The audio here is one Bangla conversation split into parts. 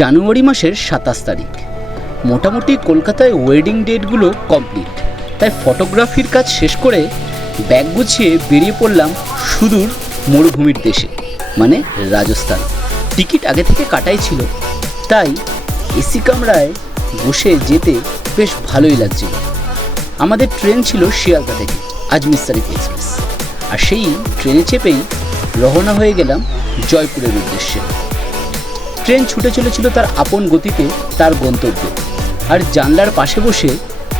জানুয়ারি মাসের 27 তারিখ। মোটামুটি কলকাতায় ওয়েডিং ডেটগুলো কমপ্লিট, তাই ফটোগ্রাফির কাজ শেষ করে ব্যাগ গুছিয়ে বেরিয়ে পড়লাম সুদূর মরুভূমির দেশে, মানে রাজস্থান। টিকিট আগে থেকে কাটাই ছিল, তাই এসি কামরায় বসে যেতে বেশ ভালোই লাগছিল। আমাদের ট্রেন ছিল শিয়ালদা থেকে আজমির শরীফ এক্সপ্রেস, আর সেই ট্রেনে চেপেই রওনা হয়ে গেলাম জয়পুরের উদ্দেশ্যে। ট্রেন ছুটে চলেছিল তার আপন গতিতে তার গন্তব্যে, আর জানলার পাশে বসে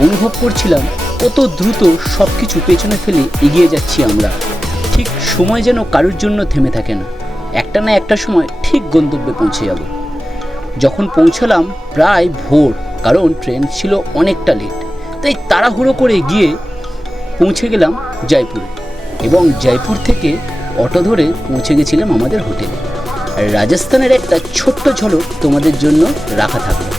অনুভব করছিলাম কত দ্রুত সব কিছু পেছনে ফেলে এগিয়ে যাচ্ছি আমরা। ঠিক সময় যেন কারোর জন্য থেমে থাকে না, একটা না একটা সময় ঠিক গন্তব্যে পৌঁছে যাব। যখন পৌঁছলাম প্রায় ভোর, কারণ ট্রেন ছিল অনেকটা লেট, তাই তাড়াহুড়ো করে গিয়ে পৌঁছে গেলাম জয়পুরে, এবং জয়পুর থেকে অটো ধরে পৌঁছে গেছিলাম আমাদের হোটেলে। রাজস্থানের একটা ছোট্ট ঝলক তোমাদের জন্য রাখা থাকবে,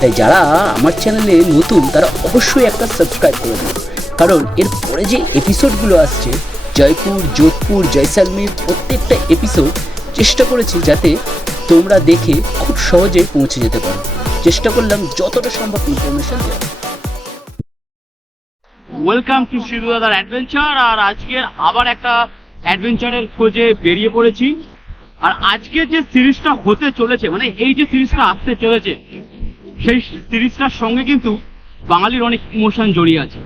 তাই যারা আমার চ্যানেলে নতুন তারা অবশ্যই একটা সাবস্ক্রাইব করে দেবে, কারণ এর পরে যে এপিসোডগুলো আসছে জয়পুর, যোধপুর, জয়সালমের প্রত্যেকটা এপিসোড চেষ্টা করেছি যাতে তোমরা দেখে খুব সহজে পৌঁছে যেতে পারো। চেষ্টা করলাম যতটা সম্ভব ইনফরমেশন দেওয়া। ওয়েলকাম টু শিবু দাদার অ্যাডভেঞ্চার। আর আজকে আবার একটা অ্যাডভেঞ্চারের খোঁজে বেরিয়ে পড়েছি। আর আজকে যে সিরিজটা হতে চলেছে, মানে এই যে সিরিজটা আসতে চলেছে, সেই সিরিজটার সঙ্গে কিন্তু বাঙালির অনেক ইমোশন জড়িয়ে আছে।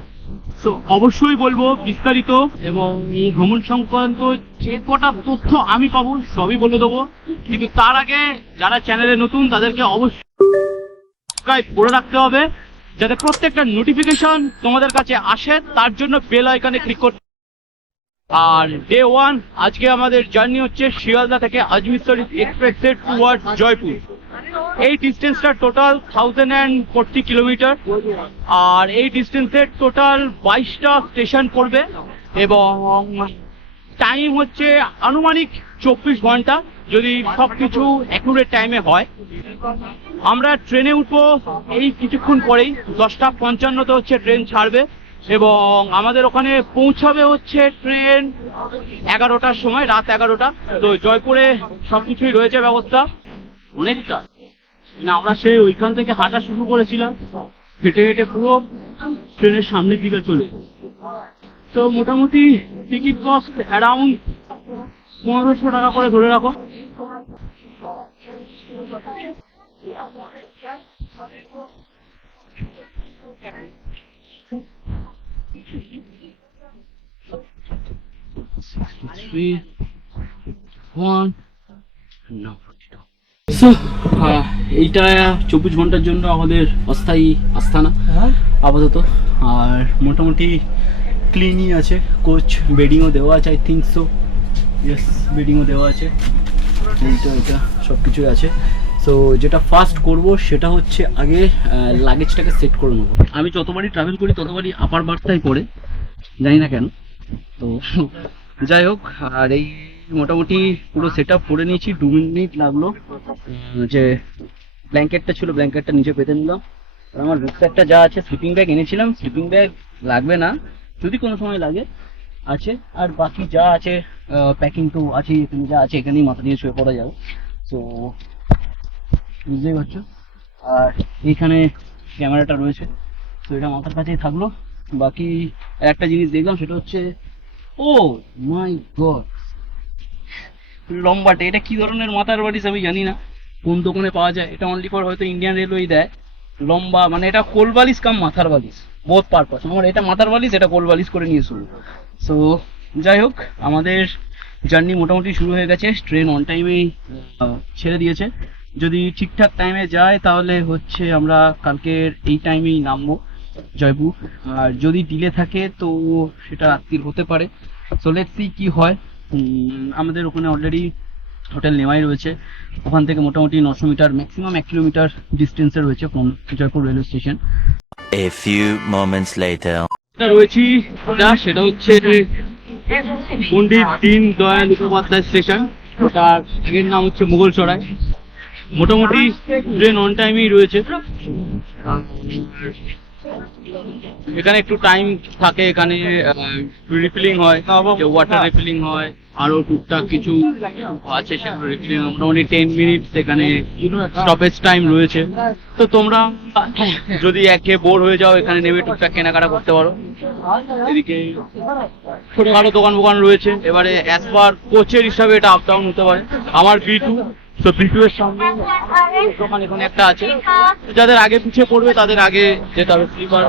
তো অবশ্যই বলবো বিস্তারিত এবং ভ্রমণ সংক্রান্ত যে কটা তথ্য আমি পাবো সবই বলে দেবো, কিন্তু তার আগে যারা চ্যানেলে নতুন তাদেরকে অবশ্যই সাবস্ক্রাইব করে রাখতে হবে, যাতে প্রত্যেকটা নোটিফিকেশন তোমাদের কাছে আসে। তার জন্য বেল আইকনে ক্লিক করতে। আর ডে 1 আজকে আমাদের জার্নি হচ্ছে শিয়ালদা থেকে আজমির শরীফ এক্সপ্রেসের টুয়ার্ড জয়পুর। এই ডিস্টেন্সটা টোটাল 1040 কিলোমিটার, আর এই ডিস্টেন্সের টোটাল 22টা স্টেশন পড়বে, এবং টাইম হচ্ছে আনুমানিক 24 ঘন্টা যদি সবকিছু অ্যাকুরেট টাইমে হয়। আমরা ট্রেনে উঠবো এই কিছুক্ষণ পরেই, 10:55-তে হচ্ছে ট্রেন ছাড়বে, এবং আমাদের ওখানে পৌঁছাবে হচ্ছে ট্রেন 11টার সময়, রাত 11টা। তো জয়পুরে সবকিছুই রয়েছে ব্যবস্থা অনেকটা। আমরা সেই ওইখান থেকে হাঁটা শুরু করেছিলাম, হেঁটে হেঁটে পুরো ট্রেনের সামনের দিকে চলে। তো মোটামুটি টিকিট কস্ট অ্যারাউন্ড 1500 টাকা করে ধরে রাখো। এইটা 24 ঘন্টার জন্য আমাদের অস্থায়ী আস্তানা আপাতত। আর মোটামুটি ক্লিনই আছে, কোচ বেডিংও দেওয়া আছে, আই থিঙ্ক সো, ইয়েস বেডিংও দেওয়া আছে, এটা সব কিছুই আছে। সো যেটা ফার্স্ট করব সেটা হচ্ছে আগে লাগেজটাকে সেট করে নেবো। আমি যতবারই ট্রাভেল করি ততবারই আপার বার্থটাই পড়ে, জানি না কেন। তো যাই হোক, আর এই মোটামুটি পুরো সেট আপ করে নিয়েছি। 2 মিনিট লাগলো, যে ব্ল্যাঙ্কেটটা ছিল ব্ল্যাঙ্কেটটা নিচে পেতে নিলাম। আর আমার রুকস্যাকটা যা আছে, স্লিপিং ব্যাগ এনেছিলাম, স্লিপিং ব্যাগ লাগবে না, যদি কোনো সময় লাগে আছে। আর বাকি যা আছে প্যাকিং তো আছে, এখানে যা আছে এখানেই মাথা নিয়ে শুয়ে পড়া যাবে। তো বুঝতেই পারছো। আর এইখানে ক্যামেরাটা রয়েছে, তো এটা মাথার কাছেই থাকলো। বাকি একটা জিনিস দেখলাম, সেটা হচ্ছে ও মাই গড, লম্বাটে। এটা কি ধরনের মাথার বালিশ আমি জানি না, কোন দোকানে পাওয়া যায়। এটা অনলি ফর হয়তো ইন্ডিয়ান রেলওয়ে দেয়। লম্বা মানে এটা কোল বালিশ কাম মাথার বালিশ, বোথ পারপাস। আমার এটা মাথার বালিশ, এটা কোল বালিশ করে নিয়ে শুরু। সো যাই হোক, আমাদের জার্নি মোটামুটি শুরু হয়ে গেছে। ট্রেন অন টাইমেই ছেড়ে দিয়েছে। যদি ঠিকঠাক টাইমে যায় তাহলে হচ্ছে আমরা কালকের এই টাইমেই নামবো জয়পুর, আর যদি ডিলে থাকে তো সেটা রাত্রির হতে পারে। সো লেটস সি কি হয়। আমাদের ওখানে অলরেডি হোটেল নেওয়াই রয়েছে। ওখান থেকে মোটামুটি 900 মিটার, ম্যাক্সিমাম 1 কিলোমিটার ডিস্টেন্সে রয়েছে from Jaipur railway station. A few moments later. এটা রয়েছি সেটা হচ্ছে পণ্ডিত দীন দয়াল উপাধ্যায় স্টেশন, ওটার আগের নাম হচ্ছে মুঘল সরাই। মোটামুটি ট্রেন অন টাইমেই রয়েছে। এখানে একটু টাইম থাকে, এখানে রিফিলিং হয়, ওয়াটার রিফিলিং হয়, আরো টুকটাক কিছু আছে, সেগুলো মোটামুটি 10 মিনিট সেখানে স্টপেজ টাইম রয়েছে। তো তোমরা যদি একে বোর হয়ে যাও এখানে নেমে টুকটাক কেনাকাটা করতে পারো। এদিকে ছোটখাটো দোকান ফোকান রয়েছে। এবারে অ্যাজ পার কোচের হিসাবে এটা আপ ডাউন হতে পারে। আমার B2, তো B2 এর সামনে দোকান এখানে একটা আছে, যাদের আগে পিছিয়ে পড়বে তাদের আগে যেতে হবে। Sleeper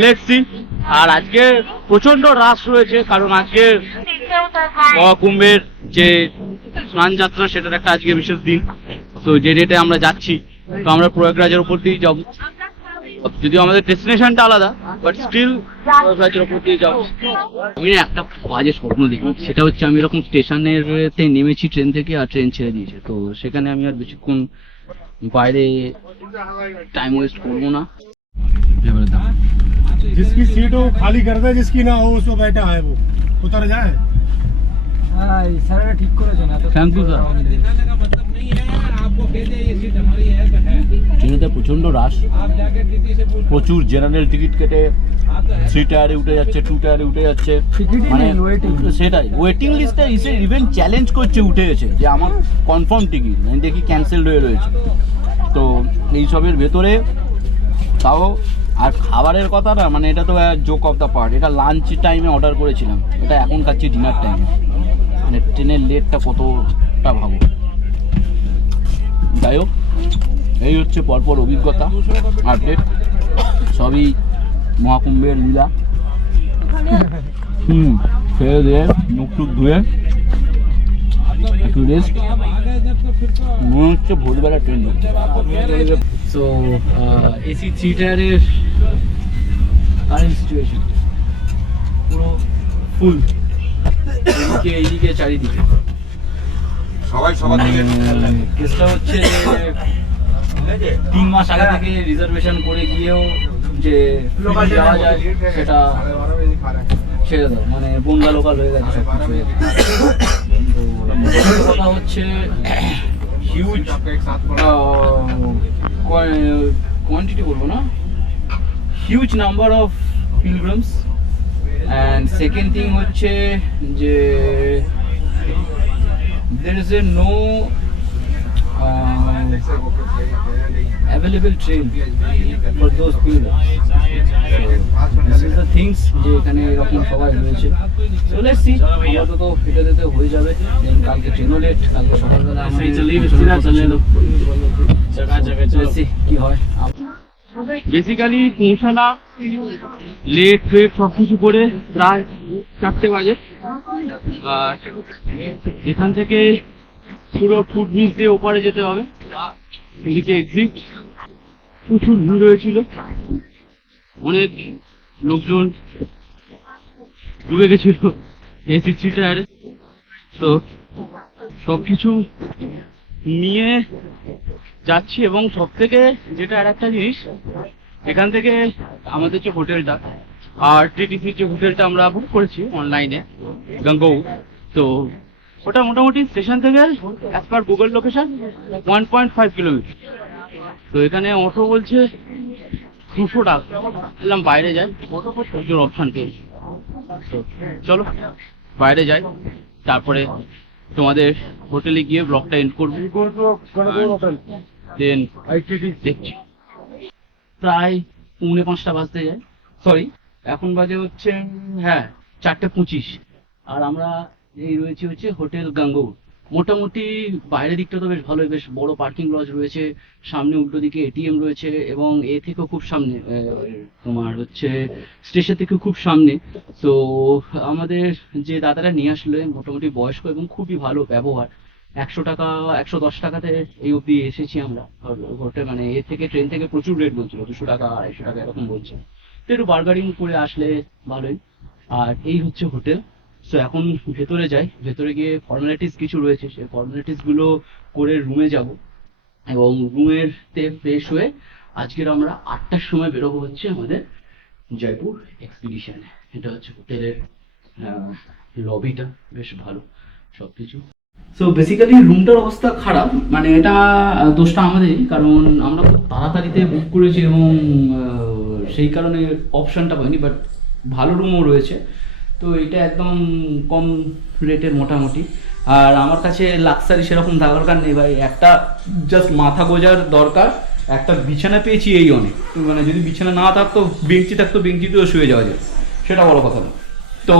let's see. আর আজকে প্রচন্ড রাশ রয়েছে, কারণ আজকে মহাকুম্ভের যে স্নান যাত্রা সেটার একটা আজকে বিশেষ দিন। তো যে ডেটে আমরা যাচ্ছি, তো আমরা প্রয়াগরাজের উপর দিয়েই যাবো, যদিও আমাদের ডেস্টিনেশনটা আলাদা, বাট স্টিল প্রয়াগরাজের উপর দিয়ে যাবো। আমি না একটা বাজে স্বপ্ন দেখি, সেটা হচ্ছে আমি এরকম স্টেশনের নেমেছি ট্রেন থেকে, আর ট্রেন ছেড়ে দিয়েছে। তো সেখানে আমি আর বেশিক্ষণ বাইরে টাইম ওয়েস্ট করবো না। जिसकी सीट हो खाली कर दे, जिसकी ना हो उसको बैठा है वो उतर जाए। ঠিক করেছেন। Thank you sir. ট্রেনেতে প্রচন্ড রাশ, প্রচুর জেনারেল টিকিট কেটে 3 টায়ারে উঠে যাচ্ছে, 2 টায়ারে উঠে যাচ্ছে, মানে সেটাই ওয়েটিং লিস্টে এসে ইভেন চ্যালেঞ্জ করছে, উঠে গেছে যে আমার কনফার্ম টিকিট, আমি দেখি ক্যান্সেলড হয়ে রয়েছে। তো এইসবের ভেতরে তাও আর খাবারের কথা না, মানে এটা তো জোক অফ দ্য পার্ট। এটা লাঞ্চ টাইমে অর্ডার করেছিলাম, এটা এখন খাচ্ছি ডিনার টাইমে। মানে ট্রেনের লেটটা কতটা ভাবো। যাই হোক, এই হচ্ছে পরপর অভিজ্ঞতা, আপডেট সবই মহাকুম্ভের লীলা। খেয়ে দিয়ে মুখ টুক ধুয়ে একটু রেস্ট, মনে হচ্ছে ভোরবেলা ট্রেন। সো এসি 3 টায়ারের কারেন্ট সিচুয়েশন পুরো ফুল, এইদিকে চারিদিকে। কেসটা হচ্ছে যে 3 মাস আগে থেকে রিজার্ভেশন করে গিয়েও যে যাওয়া যায় সেটা ছেড়ে দাও, মানে বনগা লোকাল হয়ে গেছে সব কিছু। তো কথা হচ্ছে হিউজ কোয়ান্টিটি বলবো না, huge number of pilgrims. And second thing হচ্ছে যে there is a no available train for those pilgrims. So this is the things যে এখানে এরকম সবাই রয়েছে। So let's see, আপাতত এটাতে হয়ে যাবে। দেন কালকে ট্রেনও লেট, কালকে সকালবেলা let's see কি হয়। বেসিক্যালি পৌঁছানা লেট ফেট সব কিছু করে প্রায় 4টে বাজে। আর এখান থেকে পুরো ফুট ব্রিজ দিয়ে ওপারে যেতে হবে, এদিকে এক্সিট। প্রচুর ভিড় হয়েছিল, অনেক লোকজন ডুবে গেছিল এসি 3 টায়ারে। তো সবকিছু নিয়ে যাচ্ছি, এবং সব থেকে যেটা আর একটা জিনিস, এখান থেকে আমাদের যে হোটেলটা আর টিটিসির যে হোটেলটা আমরা বুক করেছি অনলাইনে গঙ্গৌ, তো ওটা মোটামুটি স্টেশন থেকে as per Google location 1.5 kilometre. তো এখানে অটো বলছে 200 টাকা। বললাম বাইরে যাই, প্রচুর অপশান পেয়েছি। তো চলো বাইরে যাই, তারপরে তোমাদের হোটেলে গিয়ে ব্লগটা এন্ড করবো। দেন দেখছি প্রায় 4:45 বাজতে যায়, সরি এখন বাজে হচ্ছে 4:25। আর আমরা এই রয়েছে হচ্ছে হোটেল গঙ্গৌ। মোটামুটি বাইরের দিকটা তো বেশ ভালোই, বেশ বড় পার্কিং লজ রয়েছে, সামনে উল্টো দিকে এটিএম রয়েছে, এবং এ থেকেও খুব সামনে, তোমার হচ্ছে স্টেশন থেকেও খুব সামনে। তো আমাদের যে দাদারা নিয়ে আসলে মোটামুটি বয়স্ক এবং খুবই ভালো ব্যবহার। 100 টাকা 110 টাকাতে এই অবধি এসেছি আমরা হোটেল, মানে এ থেকে ট্রেন থেকে প্রচুর রেট বলছিল, 200 টাকা 250 টাকা এরকম বলছে। তো একটু বার্গারিং করে আসলে ভালোই। আর এই হচ্ছে হোটেল। সো এখন ভেতরে যাই, ভেতরে গিয়ে ফর্মালিটিস কিছু রয়েছে, সেই ফর্মালিটিস গুলো করে রুমে যাব, এবং রুমের তে ফ্রেশ হয়ে আজকের আমরা 8টার সময় বেরোবো হচ্ছে আমাদের জয়পুর এক্সপিডিশনে। এটা হচ্ছে হোটেলের লবিটা, বেশ ভালো সবকিছু। সো বেসিক্যালি রুমটার অবস্থা খারাপ, মানে এটা দোষটা আমাদেরই, কারণ আমরা খুব তাড়াতাড়িতে বুক করেছি এবং সেই কারণে অপশানটা পাইনি। বাট ভালো রুমও রয়েছে, তো এটা একদম কম রেটের মোটামুটি। আর আমার কাছে লাক্সারি সেরকম দরকার নেই ভাই, একটা জাস্ট মাথা গোজার দরকার, একটা বিছানা পেয়েছি এই অনেক। মানে যদি বিছানা না থাকতো, বেঞ্চি থাকতো, বেঞ্চিতেও শুয়ে যাওয়া যায়, সেটা বড় কথা না। তো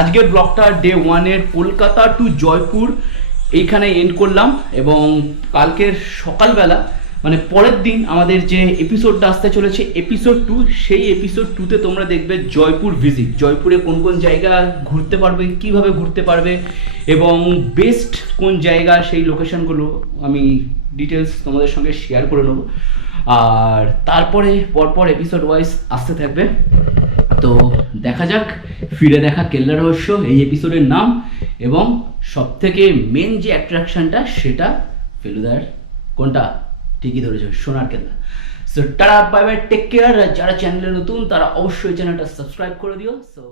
আজকের ব্লগটা ডে 1-এর কলকাতা টু জয়পুর এইখানে এন্ড করলাম। এবং কালকের সকালবেলা মানে পরের দিন আমাদের যে এপিসোডটা আসতে চলেছে এপিসোড 2, সেই এপিসোড 2তে তোমরা দেখবে জয়পুর ভিজিট, জয়পুরে কোন কোন জায়গা ঘুরতে পারবে, কিভাবে ঘুরতে পারবে এবং বেস্ট কোন জায়গা, সেই লোকেশনগুলো আমি ডিটেলস তোমাদের সঙ্গে শেয়ার করে নেবো। আর তারপরে পরপর এপিসোড ওয়াইজ আসতে থাকবে। তো দেখা যাক, ফিরে দেখা কেল্লা রহস্য এই এপিসোডের নাম, এবং সবথেকে মেন যে অ্যাট্রাকশনটা সেটা ফেলুদার কোনটা, ঠিকই ধরেছ, সোনার কেল্লা। So tata, bye bye, take care. যারা চ্যানেলে নতুন তারা অবশ্যই চ্যানেলটা সাবস্ক্রাইব করে দিও। সো